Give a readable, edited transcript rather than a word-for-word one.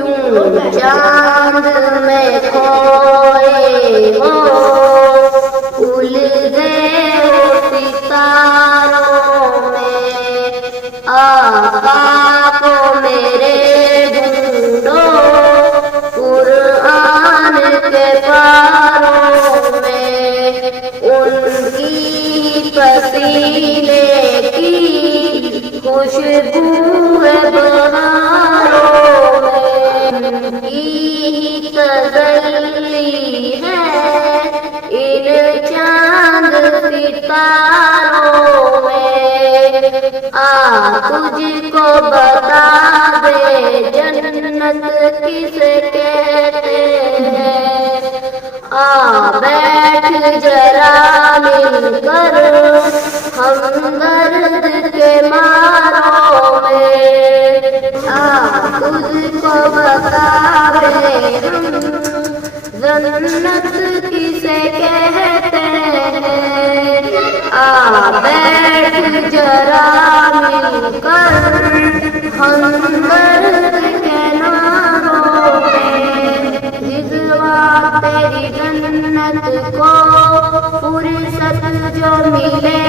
यूं चांद में खोए हो, उलझे हो सितारों में। आका को मेरे ढूंढो कुरान के पारों में, उनकी पसीने की खुशबू है बहारों में, उनकी तसल्ली है इन चांद सितारों में। तुझको बता दे जन्नत किसे कहते हैं, बैठ जरा मिलकर हमदर्द के मारों में। तुझको बता दे जन्नत किसे कहते हैं, बैठ जरा मिलकर हमदर्द के नारों में। हिजवा तेरी जन्नत को फुर्सत जो मिले